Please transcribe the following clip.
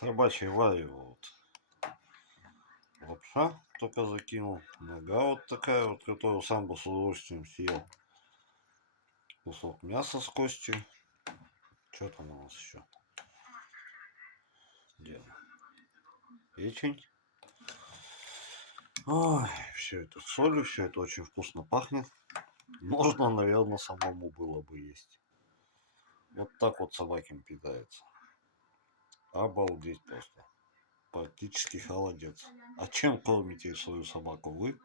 Собачье варево вот. Лапша только закинул. Нога вот такая вот, которую сам бы с удовольствием съел. Кусок мяса с костью. Что там у нас еще? Где она? Печень. Ой, все это с солью, все это очень вкусно пахнет. Можно, наверное, самому было бы есть. Вот так вот собакин питается. Обалдеть просто. Практически холодец. А чем кормите свою собаку вы?